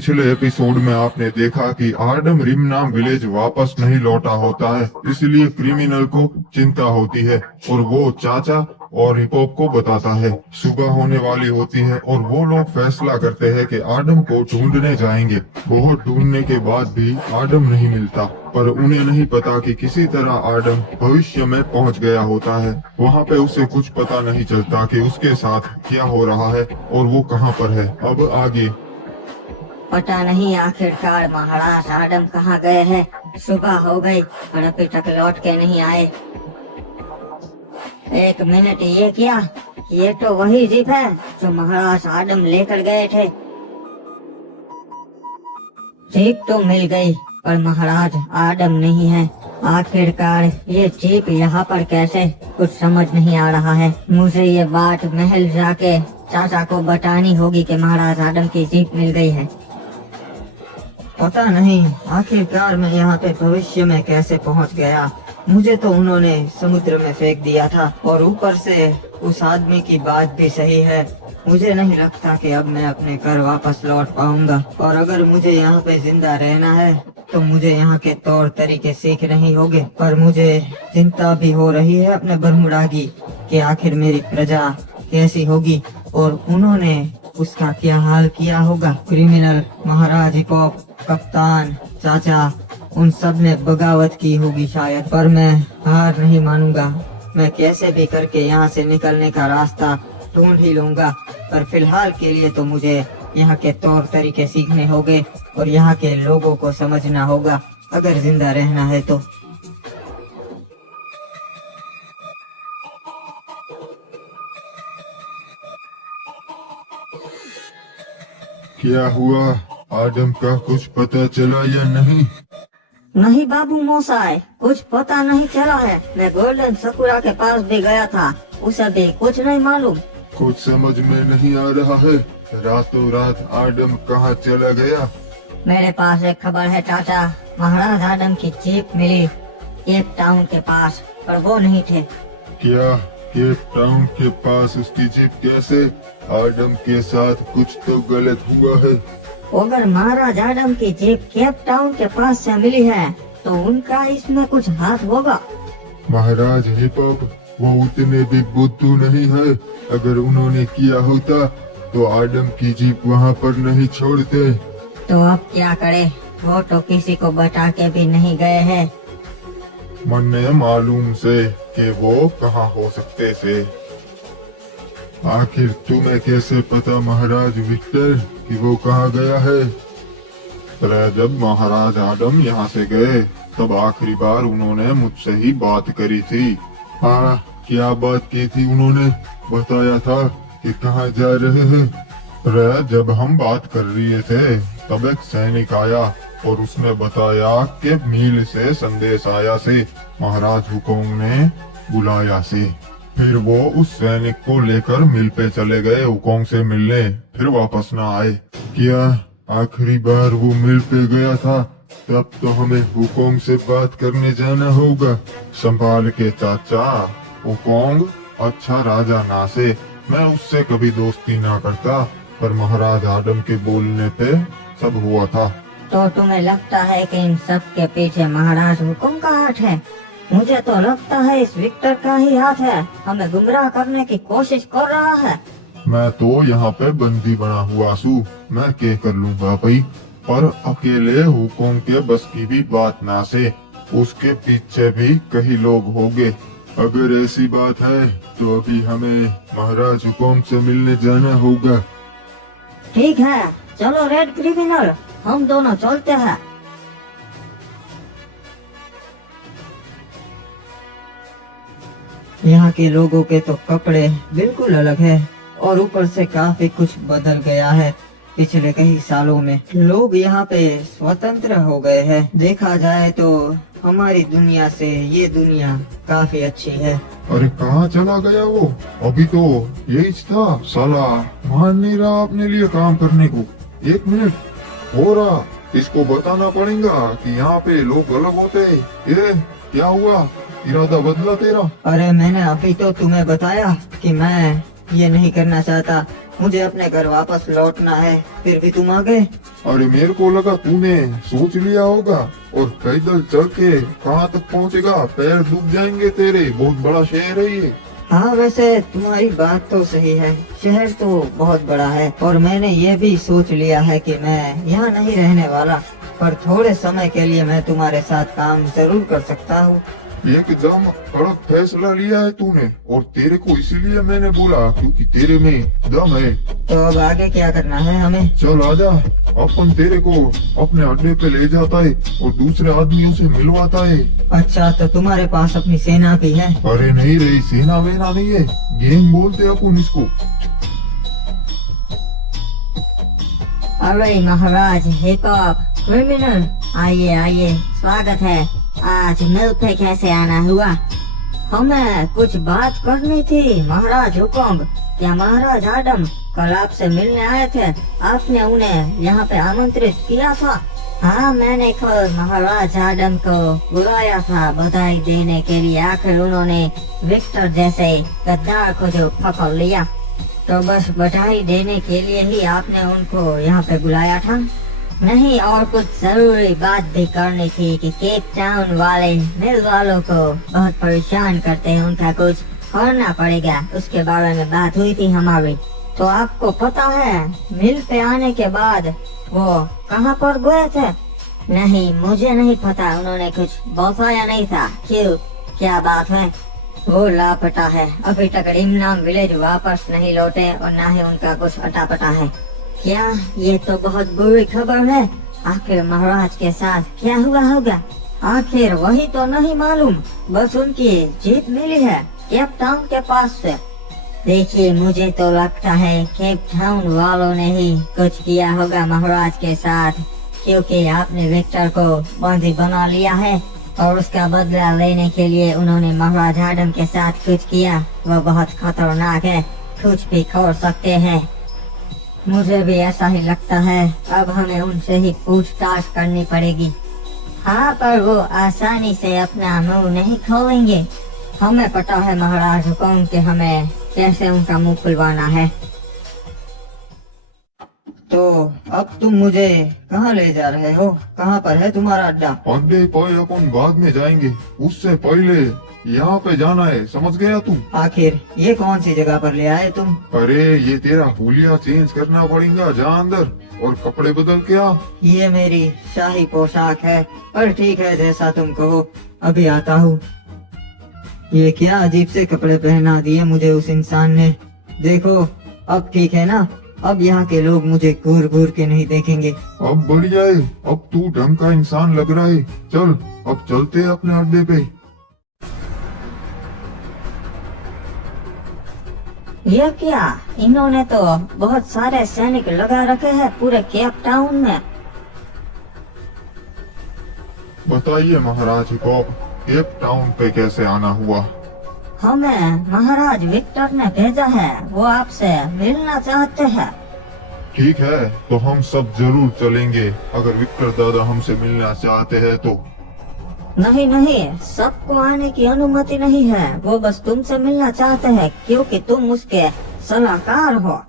पिछले एपिसोड में आपने देखा कि आर्डम रिमनाम विलेज वापस नहीं लौटा होता है, इसलिए क्रिमिनल को चिंता होती है और वो चाचा और हिपोप को बताता है। सुबह होने वाली होती है और वो लोग फैसला करते हैं कि आर्डम को ढूंढने जाएंगे। बहुत ढूंढने के बाद भी आर्डम नहीं मिलता, पर उन्हें नहीं पता कि किसी तरह आर्डम भविष्य में पहुंच गया होता है। वहाँ पे उसे कुछ पता नहीं चलता कि उसके साथ क्या हो रहा है और वो कहाँ पर है। अब आगे पता नहीं आखिरकार महाराज आदम कहाँ गए हैं। सुबह हो गई और अभी तक लौट के नहीं आए। एक मिनट, ये क्या? ये तो वही जीप है जो महाराज आदम लेकर गए थे। जीप तो मिल गई पर महाराज आदम नहीं है। आखिरकार ये जीप यहाँ पर कैसे? कुछ समझ नहीं आ रहा है। मुझे ये बात महल जाके चाचा को बतानी होगी कि महाराज आदम की जीप मिल गई है। पता नहीं आखिरकार मैं यहाँ पे भविष्य में कैसे पहुँच गया। मुझे तो उन्होंने समुद्र में फेंक दिया था और ऊपर से उस आदमी की बात भी सही है। मुझे नहीं लगता कि अब मैं अपने घर वापस लौट पाऊंगा, और अगर मुझे यहाँ पे जिंदा रहना है तो मुझे यहाँ के तौर तरीके सीखने ही होंगे। पर मुझे चिंता भी हो रही है अपने बरमुडा की कि आखिर मेरी प्रजा कैसी होगी और उन्होंने उसका क्या हाल किया होगा। क्रिमिनल, महाराज हिपोप, कप्तान, चाचा, उन सब ने बगावत की होगी शायद, पर मैं हार नहीं मानूंगा। मैं कैसे भी करके यहाँ से निकलने का रास्ता ढूंढ ही लूंगा। पर फिलहाल के लिए तो मुझे यहाँ के तौर तरीके सीखने होंगे और यहाँ के लोगों को समझना होगा अगर जिंदा रहना है तो। क्या हुआ? आदम का कुछ पता चला या नहीं? नहीं बाबू मोसाई, कुछ पता नहीं चला है। मैं गोल्डन सकुरा के पास भी गया था, उसे भी कुछ नहीं मालूम। कुछ समझ में नहीं आ रहा है। रातों रात आदम कहाँ चला गया? मेरे पास एक खबर है चाचा। महाराज आदम की जीप मिली केप टाउन के पास, पर वो नहीं थे। क्या केप टाउन के पास उसकी जीप? कैसे? आदम के साथ कुछ तो गलत हुआ है। अगर महाराज आदम की जीप केप टाउन के पास से मिली है तो उनका इसमें कुछ हाथ होगा। महाराज हिपोप वो उतने भी बुद्धू नहीं है। अगर उन्होंने किया होता तो आदम की जीप वहाँ पर नहीं छोड़ते। तो अब क्या करे? वो तो किसी को बता के भी नहीं गए हैं। मन्ने मालूम से कि वो कहाँ हो सकते थे। आखिर तुम्हें कैसे पता महाराज विक्टर कि वो कहाँ गया है? पर जब महाराज आदम यहाँ से गए तब आखिरी बार उन्होंने मुझसे ही बात करी थी। हाँ, क्या बात की थी? उन्होंने बताया था कि कहाँ जा रहे हैं। पर जब हम बात कर रहे थे तब एक सैनिक आया और उसने बताया कि मील से संदेश आया से महाराज हुकोंग ने बुलाया से। फिर वो उस सैनिक को लेकर मिल पे चले गए हुकोंग से मिलने, फिर वापस न आए। क्या आखिरी बार वो मिल पे गया था? तब तो हमें हुकोंग से बात करने जाना होगा। संभाल के चाचा, हुकोंग अच्छा राजा ना से, मैं उससे कभी दोस्ती ना करता, पर महाराज आदम के बोलने पे सब हुआ था। तो तुम्हें लगता है कि इन सब के पीछे महाराज हुकुम का हाथ है? मुझे तो लगता है इस विक्टर का ही हाथ है, हमें गुमराह करने की कोशिश कर रहा है। मैं तो यहाँ पे बंदी बना हुआ सू, मैं क्या कर लूँगा भाई। पर अकेले हुकुम के बस की भी बात ना से, उसके पीछे भी कई लोग होंगे। अगर ऐसी बात है तो अभी हमें महाराज हुकुम से मिलने जाना होगा। ठीक है, चलो रेड क्रिमिनल, हम दोनों चलते हैं। यहाँ के लोगों के तो कपड़े बिल्कुल अलग है और ऊपर से काफी कुछ बदल गया है पिछले कई सालों में। लोग यहाँ पे स्वतंत्र हो गए हैं। देखा जाए तो हमारी दुनिया से ये दुनिया काफी अच्छी है। अरे कहाँ चला गया वो? अभी तो यही था। साला मान नहीं रहा अपने लिए काम करने को। एक मिनट हो रहा, इसको बताना पड़ेगा कि यहाँ पे लोग अलग होते। ये क्या हुआ? इरादा बदला तेरा? अरे मैंने अभी तो तुम्हें बताया कि मैं ये नहीं करना चाहता, मुझे अपने घर वापस लौटना है, फिर भी तुम आ गए। अरे मेरे को लगा तूने सोच लिया होगा और पैदल चल के कहाँ तक पहुँचेगा, पैर दुख जाएंगे तेरे, बहुत बड़ा शहर है ये। हाँ वैसे तुम्हारी बात तो सही है, शहर तो बहुत बड़ा है और मैंने ये भी सोच लिया है कि मैं यहाँ नहीं रहने वाला, पर थोड़े समय के लिए मैं तुम्हारे साथ काम जरूर कर सकता हूँ। एकदम कड़क फैसला लिया है तूने, और तेरे को इसीलिए मैंने बोला क्योंकि तेरे में दम है। तो अब आगे क्या करना है हमें? चल आजा, अपन तेरे को अपने अड्डे पे ले जाता है और दूसरे आदमियों से मिलवाता है। अच्छा तो तुम्हारे पास अपनी सेना भी है? अरे नहीं रे, सेना वेना नहीं है, गैंग बोलते अपन इसको। अरे महाराज हिप हॉप क्रिमिनल, आइए आइए, स्वागत है। आज मिल पे कैसे आना हुआ? हमें कुछ बात करनी थी महाराज, हुकुम। क्या महाराज आडम कल आपसे मिलने आए थे? आपने उन्हें यहाँ पे आमंत्रित किया था? हाँ, मैंने कल महाराज आडम को बुलाया था बधाई देने के लिए। आखिर उन्होंने विक्टर जैसे गद्दार को जो पकड़ लिया, तो बस बधाई देने के लिए ही आपने उनको यहाँ पे बुलाया था? नहीं, और कुछ जरूरी बात भी करनी थी कि केप टाउन वाले मिल वालों को बहुत परेशान करते हैं, उनका कुछ करना पड़ेगा, उसके बारे में बात हुई थी हमारी। तो आपको पता है मिल पे आने के बाद वो कहाँ पर गए थे? नहीं, मुझे नहीं पता, उन्होंने कुछ बताया नहीं था। क्यों, क्या बात है? वो लापता है, अभी तक रिमनाम विलेज वापस नहीं लौटे और न ही उनका कुछ अता पता है। क्या? ये तो बहुत बुरी खबर है। आखिर महाराज के साथ क्या हुआ होगा? आखिर वही तो नहीं मालूम, बस उनकी जीत मिली है केप टाउन के पास से। देखिए, मुझे तो लगता है केप टाउन वालों ने ही कुछ किया होगा महाराज के साथ, क्योंकि आपने विक्टर को बंदी बना लिया है और उसका बदला लेने के लिए उन्होंने महाराज आडम के साथ कुछ किया। वो बहुत खतरनाक है, कुछ भी कर सकते हैं। मुझे भी ऐसा ही लगता है। अब हमें उनसे ही पूछताछ करनी पड़ेगी। हाँ, पर वो आसानी से अपना मुंह नहीं खोलेंगे। हमें पता है महाराज हुकुम कि हमें कैसे उनका मुंह खुलवाना है। तो अब तुम मुझे कहाँ ले जा रहे हो? कहाँ पर है तुम्हारा अड्डा? अड्डे पर अपन बाद में जाएंगे, उससे पहले यहाँ पे जाना है, समझ गया तू? आखिर ये कौन सी जगह पर ले आए तुम? अरे ये तेरा हुलिया चेंज करना पड़ेगा, जा अंदर और कपड़े बदल के आ। ये मेरी शाही पोशाक है, पर ठीक है जैसा तुम कहो, अभी आता हूँ। ये क्या अजीब से कपड़े पहना दिए मुझे उस इंसान ने। देखो अब ठीक है ना, अब यहाँ के लोग मुझे घूर घूर के नहीं देखेंगे। अब बढ़िया है, अब तू ढंग का इंसान लग रहा है। चल अब चलते हैं अपने अड्डे पे। ये क्या? इन्होंने तो बहुत सारे सैनिक लगा रखे हैं पूरे केप टाउन में। बताइए महाराज हिकॉप, केप टाउन पे कैसे आना हुआ? हमें महाराज विक्टर ने भेजा है, वो आपसे मिलना चाहते हैं। ठीक है, तो हम सब जरूर चलेंगे, अगर विक्टर दादा हमसे मिलना चाहते हैं तो। नहीं नहीं, सबको आने की अनुमति नहीं है, वो बस तुमसे मिलना चाहते हैं क्योंकि तुम उसके सलाहकार हो।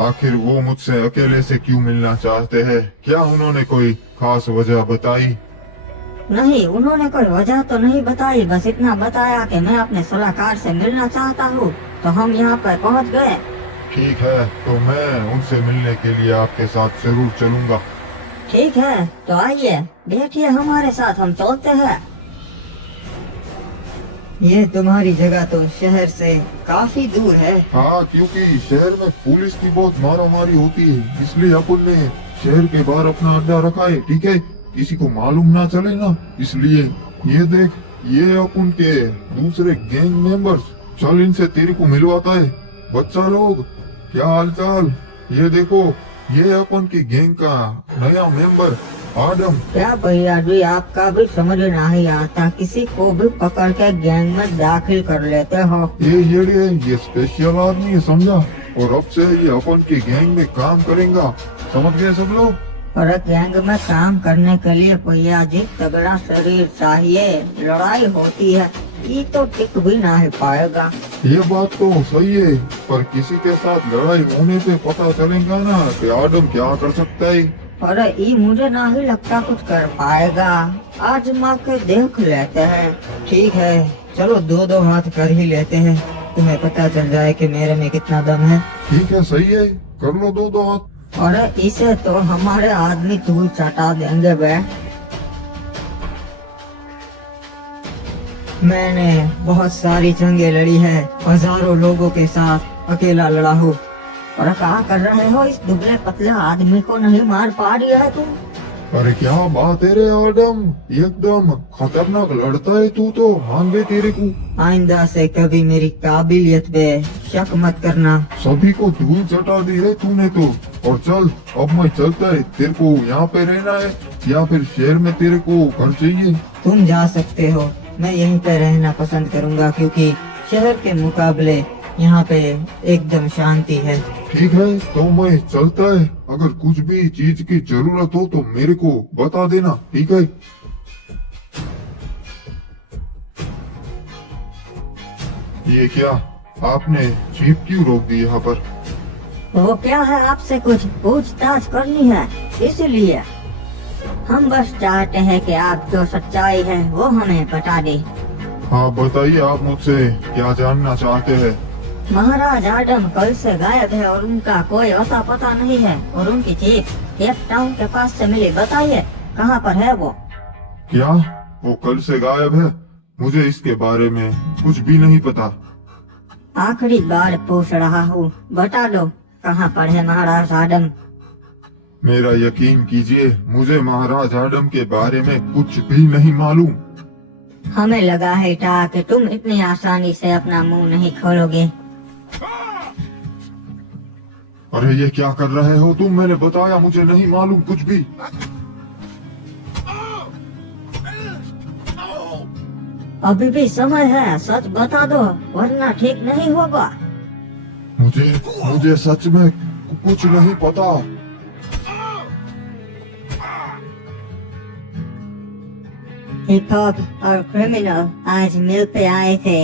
आखिर वो मुझसे अकेले से क्यों मिलना चाहते हैं? क्या उन्होंने कोई खास वजह बताई? नहीं, उन्होंने कोई वजह तो नहीं बताई, बस इतना बताया कि मैं अपने सलाहकार से मिलना चाहता हूँ, तो हम यहाँ पर पहुँच गए। ठीक है, तो मैं उनसे मिलने के लिए आपके साथ जरूर चलूंगा। ठीक है, तो आइए बैठिए हमारे साथ, हम चलते हैं। ये तुम्हारी जगह तो शहर से काफी दूर है। हाँ, क्योंकि शहर में पुलिस की बहुत मारामारी होती है, इसलिए अपन ने शहर के बाहर अपना अड्डा रखा है। ठीक है, किसी को मालूम ना चले ना, इसलिए। ये देख, ये अपन के दूसरे गैंग मेंबर्स, चल इनसे तेरे को मिलवाता है। बच्चा लोग, क्या हाल चाल? ये देखो, ये अपन की गैंग का नया मेंबर आडम। क्या भैया जी, आपका भी समझ नहीं आता, किसी को भी पकड़ के गैंग में दाखिल कर लेते हो। ये स्पेशल आदमी है, समझा? और अब से ये अपन की गैंग में काम करेगा, समझ गए सब लोग? और गैंग में काम करने के लिए भैया जी तगड़ा शरीर चाहिए, लड़ाई होती है, ये तो टिक भी ना ही पाएगा। ये बात तो सही है, पर किसी के साथ लड़ाई होने से पता चलेगा ना कि आदम क्या कर सकता है। अरे ये मुझे ना ही लगता कुछ कर पाएगा, आजमा के देख लेते हैं। ठीक है, चलो दो दो हाथ कर ही लेते हैं, तुम्हें पता चल जाए कि मेरे में कितना दम है। ठीक है, सही है, कर लो दो दो हाथ। अरे इसे तो हमारे आदमी धूल चटा देंगे बे। मैंने बहुत सारी जंगें लड़ी है, हजारों लोगों के साथ अकेला लड़ा हूँ। और क्या कर रहे हो, इस दुबले पतले आदमी को नहीं मार पा रही है तुम? अरे क्या बात है रे आदम, एकदम खतरनाक लड़ता है तू तो, मान गए तेरे को। आइंदा से कभी मेरी काबिलियत पे शक मत करना। सभी को धूल चटा दी है तूने तो। और चल, अब मैं चलता है, तेरे को यहाँ पे रहना है या फिर शहर में तेरे को घर चाहिए? तुम जा सकते हो, मैं यहीं पे रहना पसंद करूंगा, क्योंकि शहर के मुकाबले यहाँ पे एकदम शांति है। ठीक है, तो मैं चलता है, अगर कुछ भी चीज की जरूरत हो तो मेरे को बता देना, ठीक है? ये क्या, आपने जीप क्यों रोक दी यहाँ पर? वो क्या है, आपसे कुछ पूछताछ करनी है, इसलिए हम बस चाहते हैं कि आप जो सच्चाई है वो हमें बता दे। हाँ बताइए, आप मुझसे क्या जानना चाहते हैं? महाराज आदम कल से गायब है और उनका कोई अता पता नहीं है, और उनकी जीप केप टाउन के पास से मिली, बताइए कहाँ पर है वो? क्या वो कल से गायब है? मुझे इसके बारे में कुछ भी नहीं पता। आखिरी बार पूछ रहा हूँ, बता दो कहाँ पर है महाराज आदम। मेरा यकीन कीजिए, मुझे महाराज आदम के बारे में कुछ भी नहीं मालूम। हमें लगा है था कि तुम इतनी आसानी से अपना मुंह नहीं खोलोगे। अरे ये क्या कर रहे हो तुम? मैंने बताया मुझे नहीं मालूम कुछ भी। अभी भी समय है, सच बता दो वरना ठीक नहीं होगा। मुझे सच में कुछ नहीं पता। हिप हॉप और क्रिमिनल आज मिल पे आए थे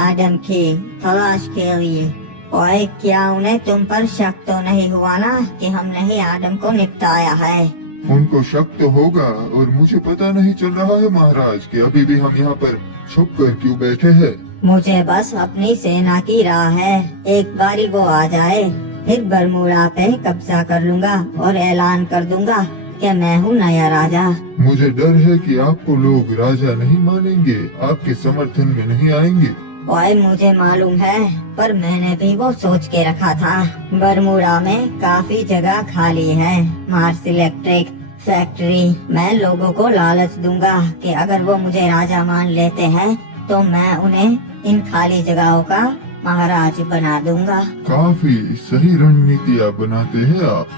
आदम की तलाश के लिए। और क्या उन्हें तुम पर शक तो नहीं हुआ ना कि हमने ही आदम को निपटाया है? उनको शक तो होगा, और मुझे पता नहीं चल रहा है महाराज कि अभी भी हम यहाँ पर छुप कर क्यों बैठे हैं। मुझे बस अपनी सेना की राह है, एक बारी वो आ जाए फिर बरमूडा पे कब्जा कर लूंगा और ऐलान कर दूंगा कि मैं हूँ नया राजा। मुझे डर है कि आपको लोग राजा नहीं मानेंगे, आपके समर्थन में नहीं आएंगे। और मुझे मालूम है, पर मैंने भी वो सोच के रखा था। बरमूडा में काफी जगह खाली है, मार्स इलेक्ट्रिक फैक्ट्री। मैं लोगों को लालच दूंगा कि अगर वो मुझे राजा मान लेते हैं तो मैं उन्हें इन खाली जगहों का महाराज बना दूंगा। काफी सही रणनीतियाँ बनाते हैं आप।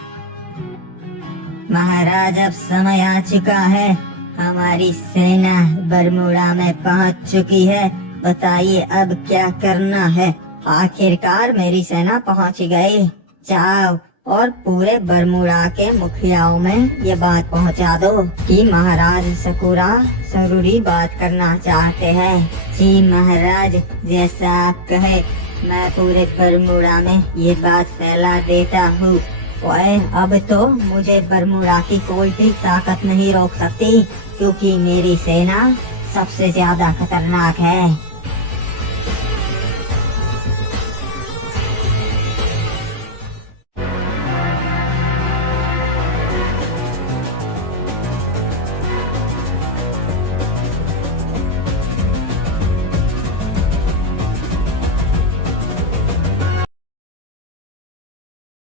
महाराज, अब समय आ चुका है, हमारी सेना बरमूडा में पहुंच चुकी है। बताइए अब क्या करना है? आखिरकार मेरी सेना पहुंच गई। जाओ और पूरे बरमूडा के मुखियाओं में ये बात पहुंचा दो कि महाराज सकुरा जरूरी बात करना चाहते हैं। जी महाराज, जैसा आप कहे, मैं पूरे बरमूडा में ये बात फैला देता हूँ। और अब तो मुझे बरमूडा की कोई भी ताकत नहीं रोक सकती, क्योंकि मेरी सेना सबसे ज्यादा खतरनाक है।